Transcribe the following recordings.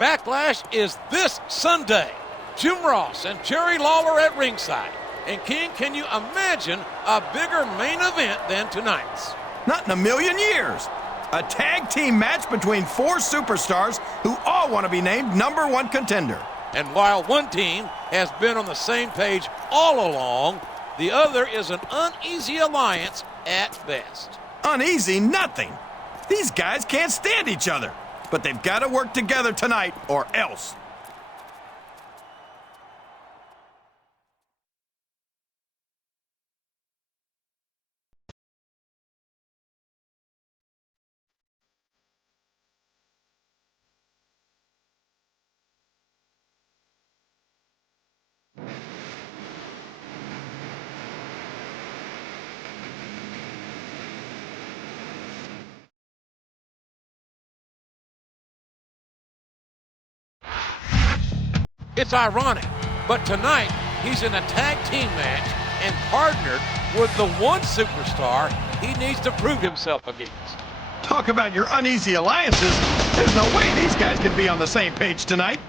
Backlash is this Sunday. Jim Ross and Jerry Lawler at ringside. And King, can you imagine a bigger main event than tonight's? Not in a million years. A tag team match between 4 superstars who all want to be named #1 contender. And while one team has been on the same page all along, the other is an uneasy alliance at best. Uneasy nothing. These guys can't stand each other. But they've got to work together tonight or else. It's ironic, but tonight he's in a tag team match and partnered with the one superstar he needs to prove himself against. Talk about your uneasy alliances. There's no way these guys can be on the same page tonight.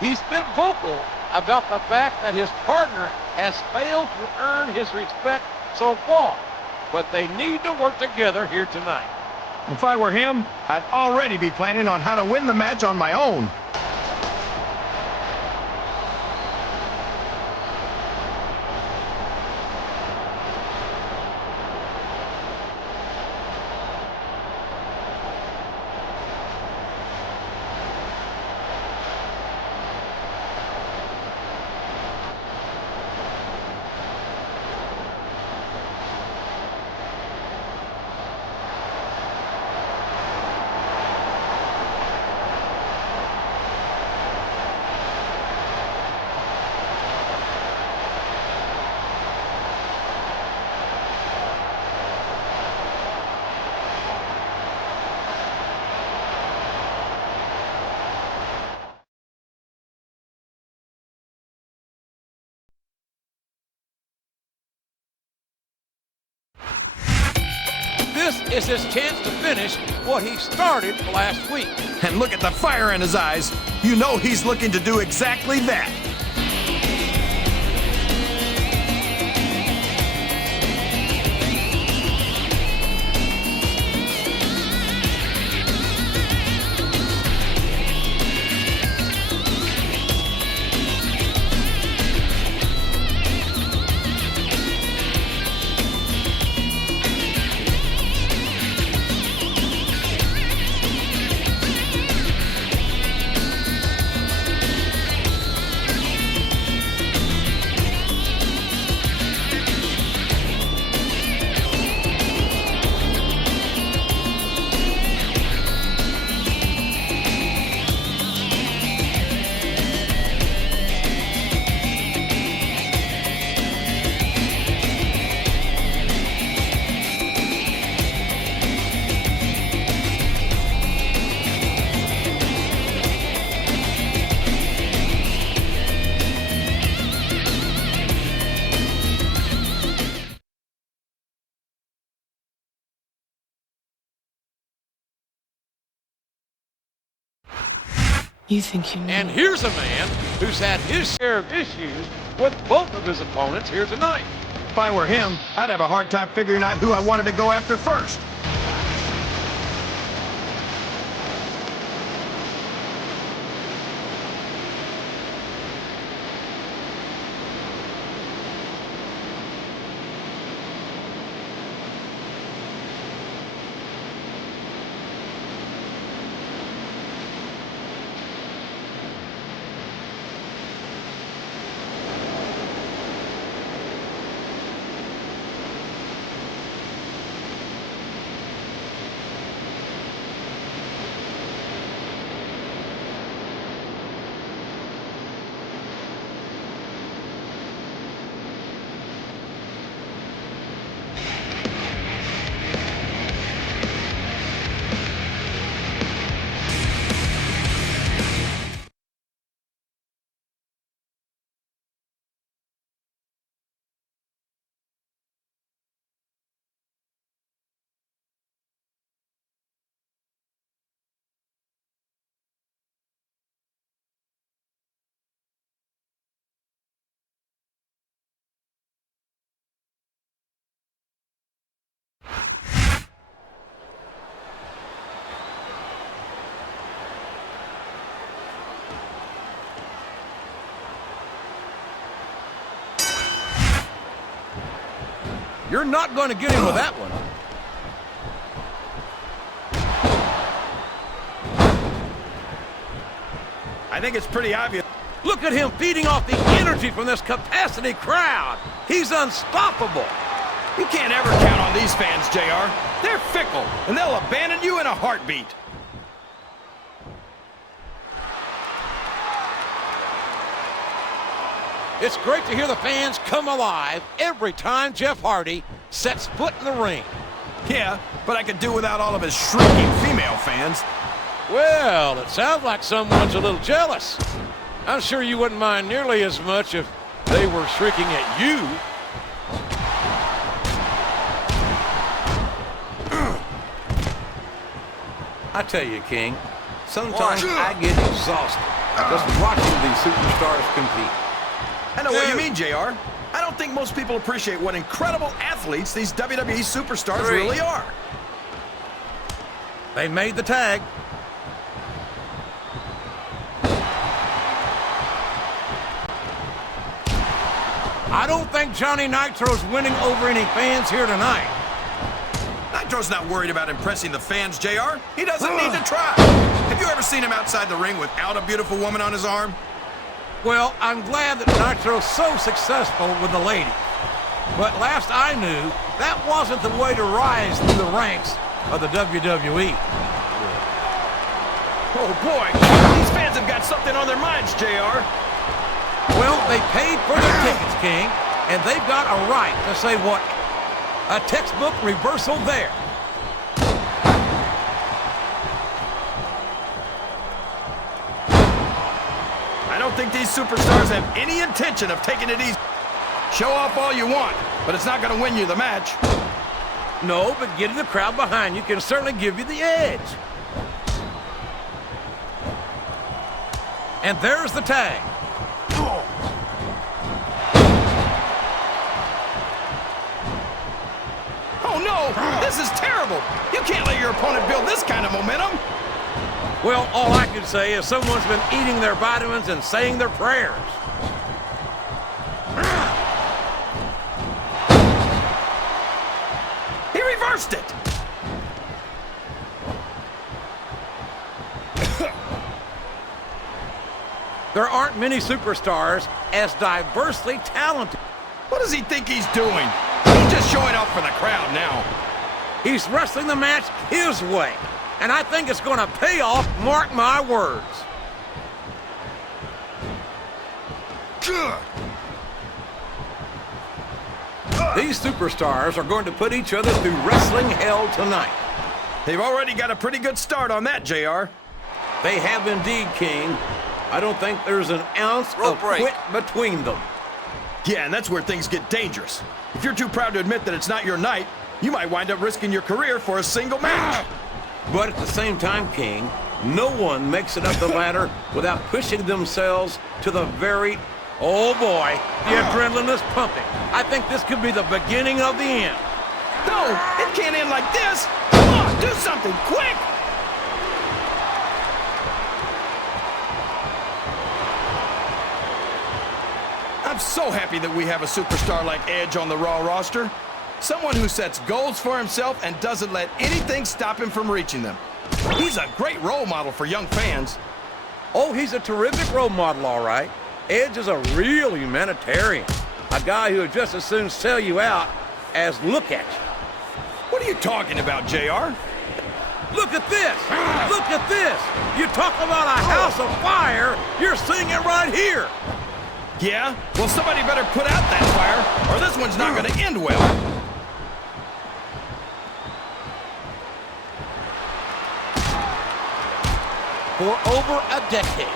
He's been vocal about the fact that his partner has failed to earn his respect so far, but they need to work together here tonight. If I were him, I'd already be planning on how to win the match on my own. This is his chance to finish what he started last week. And look at the fire in his eyes. You know he's looking to do exactly that. You think you know? And here's a man who's had his share of issues with both of his opponents here tonight. If I were him, I'd have a hard time figuring out who I wanted to go after first. You're not going to get him with that one. I think it's pretty obvious. Look at him feeding off the energy from this capacity crowd. He's unstoppable. You can't ever count on these fans, JR. They're fickle, and they'll abandon you in a heartbeat. It's great to hear the fans come alive every time Jeff Hardy sets foot in the ring. Yeah, but I could do without all of his shrieking female fans. Well, it sounds like someone's a little jealous. I'm sure you wouldn't mind nearly as much if they were shrieking at you. I tell you, King, sometimes I get exhausted just watching these superstars compete. I know what you mean, JR. I don't think most people appreciate what incredible athletes these WWE superstars really are. They made the tag. I don't think Johnny Nitro's winning over any fans here tonight. Nitro's not worried about impressing the fans, JR. He doesn't need to try. Have you ever seen him outside the ring without a beautiful woman on his arm? Well, I'm glad that Nitro's so successful with the ladies. But last I knew, that wasn't the way to rise through the ranks of the WWE. Oh, boy. These fans have got something on their minds, JR. Well, they paid for their tickets, King, and they've got a right to say what? A textbook reversal there. I don't think these superstars have any intention of taking it easy. Show off all you want, but it's not going to win you the match. No, but getting the crowd behind you can certainly give you the edge. And there's the tag. Oh, no! This is terrible! You can't let your opponent build this kind of momentum! Well, all I can say is someone's been eating their vitamins and saying their prayers. He reversed it! There aren't many superstars as diversely talented. What does he think he's doing? He's just showing off for the crowd now. He's wrestling the match his way, and I think it's going to pay off, mark my words. These superstars are going to put each other through wrestling hell tonight. They've already got a pretty good start on that, JR. They have indeed, King. I don't think there's an ounce of quit between them. Yeah, and that's where things get dangerous. If you're too proud to admit that it's not your night, you might wind up risking your career for a single match. But at the same time, King, no one makes it up the ladder without pushing themselves to the very... Oh, boy, the adrenaline is pumping. I think this could be the beginning of the end. No, it can't end like this. Come on, do something, quick! I'm so happy that we have a superstar like Edge on the Raw roster. Someone who sets goals for himself and doesn't let anything stop him from reaching them. He's a great role model for young fans. Oh, he's a terrific role model, all right. Edge is a real humanitarian. A guy who would just as soon sell you out as look at you. What are you talking about, JR? Look at this! Look at this! You talk about a house of fire, you're seeing it right here! Yeah? Well, somebody better put out that fire, or this one's not going to end well. For over a decade,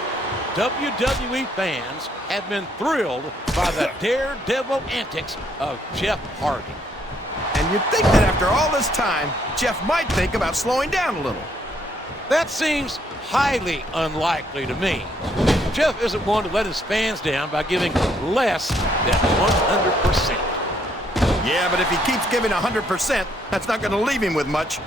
WWE fans have been thrilled by the daredevil antics of Jeff Hardy. And you'd think that after all this time, Jeff might think about slowing down a little. That seems highly unlikely to me. Jeff isn't one to let his fans down by giving less than 100%. Yeah, but if he keeps giving 100%, that's not going to leave him with much.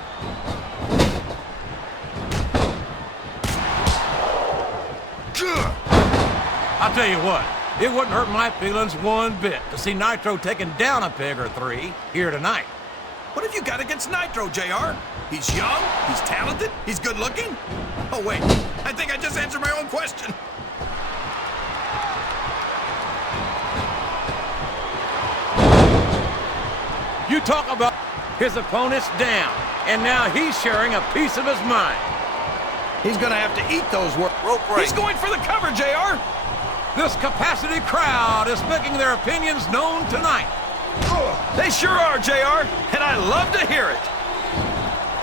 I'll tell you what, It wouldn't hurt my feelings one bit to see Nitro taking down a peg or three here tonight. What have you got against Nitro, JR? He's young, he's talented, he's good looking? Oh, wait, I think I just answered my own question. You talk about his opponent's down, and now he's sharing a piece of his mind. He's gonna have to eat those words. He's going for the cover, JR. This capacity crowd is making their opinions known tonight. They sure are, JR, and I love to hear it.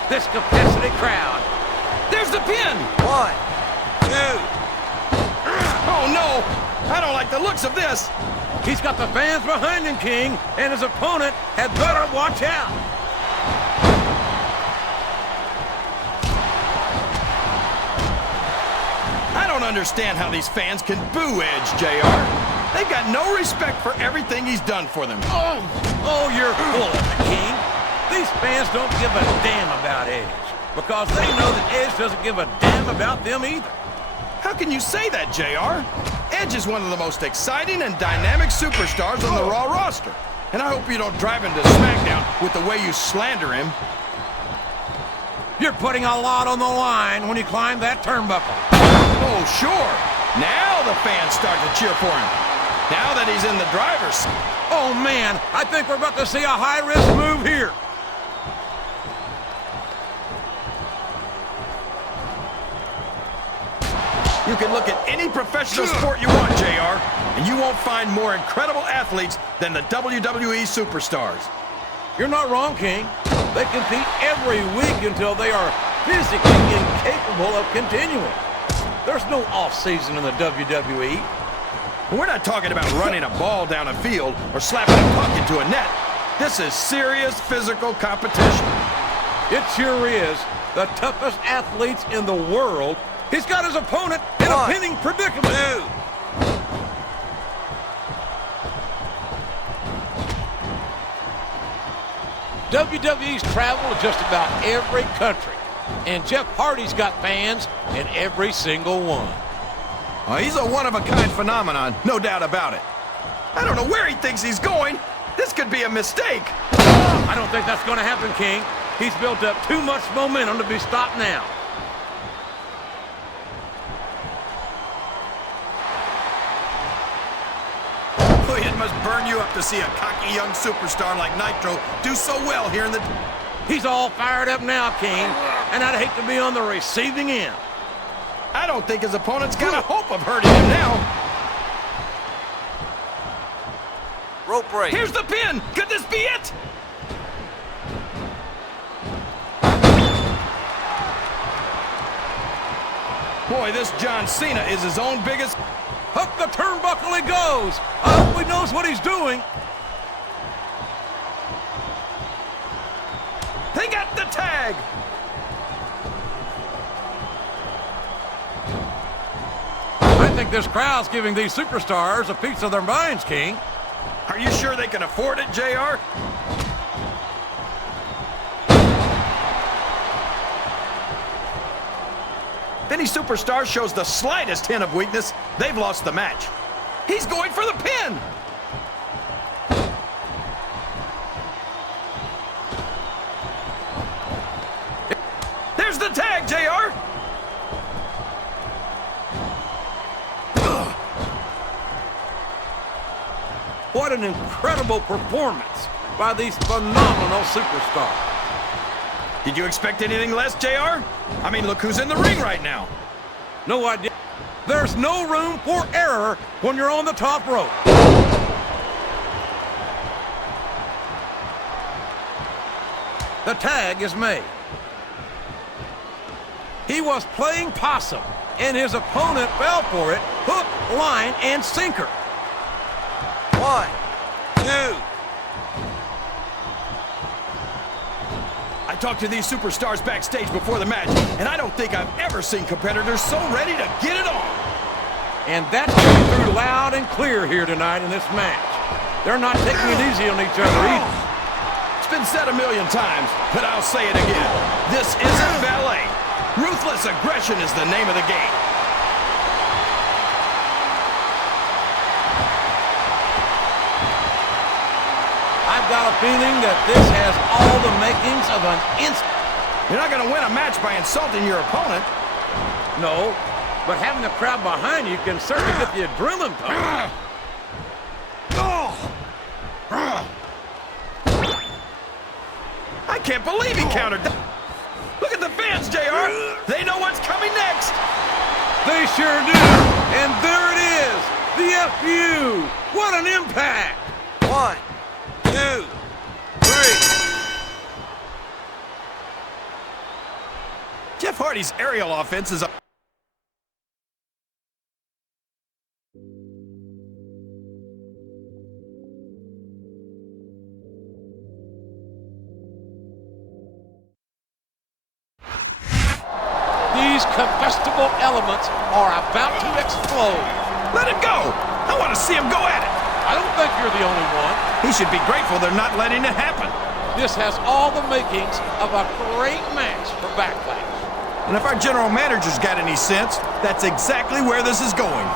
This capacity crowd. There's the pin. 1, 2. Oh, no. I don't like the looks of this. He's got the fans behind him, King, and his opponent had better watch out. I don't understand how these fans can boo Edge, JR. They've got no respect for everything he's done for them. Oh, you're full of it, King. These fans don't give a damn about Edge because they know that Edge doesn't give a damn about them either. How can you say that, JR? Edge is one of the most exciting and dynamic superstars on the Raw roster. And I hope you don't drive him to SmackDown with the way you slander him. You're putting a lot on the line when you climb that turnbuckle. Oh, sure. Now the fans start to cheer for him. Now that he's in the driver's seat. Oh, man, I think we're about to see a high-risk move here. You can look at any professional sport you want, JR, and you won't find more incredible athletes than the WWE superstars. You're not wrong, King. They compete every week until they are physically incapable of continuing. There's no off-season in the WWE. We're not talking about running a ball down a field or slapping a puck into a net. This is serious physical competition. It sure is. The toughest athletes in the world. He's got his opponent in a pinning predicament. WWE's traveled to just about every country, and Jeff Hardy's got fans in every single one. He's a one-of-a-kind phenomenon, no doubt about it. I don't know where he thinks he's going. This could be a mistake. I don't think that's going to happen, King. He's built up too much momentum to be stopped now. It must burn you up to see a cocky young superstar like Nitro do so well here in the... He's all fired up now, King, and I'd hate to be on the receiving end. I don't think his opponent's got a hope of hurting him now. Rope break. Here's the pin. Could this be it? Boy, this John Cena is his own biggest... Up the turnbuckle he goes. I hope he knows what he's doing. They got the tag. I think this crowd's giving these superstars a piece of their minds, King. Are you sure they can afford it, JR? If any superstar shows the slightest hint of weakness, they've lost the match. He's going for the pin. There's the tag, JR. What an incredible performance by these phenomenal superstars. Did you expect anything less, JR? I mean, look who's in the ring right now. No idea. There's no room for error when you're on the top rope. The tag is made. He was playing possum, and his opponent fell for it, hook, line, and sinker. 1, 2. I talked to these superstars backstage before the match, and I don't think I've ever seen competitors so ready to get it on. And that's coming through loud and clear here tonight in this match. They're not taking it easy on each other either. It's been said a million times, but I'll say it again. This isn't ballet. Ruthless aggression is the name of the game. got a feeling that this has all the makings of an instant. You're not going to win a match by insulting your opponent. No, but having the crowd behind you can certainly get the adrenaline pumping. I can't believe he countered that. Look at the fans, JR. They know what's coming next. They sure do. And there it is, the FU. What an impact. 1, 2, 3. Jeff Hardy's aerial offense is a... These combustible elements are about to explode. Let him go. I want to see him go at it. I don't think you're the only one. He should be grateful they're not letting it happen. This has all the makings of a great match for Backlash. And if our general manager's got any sense, that's exactly where this is going.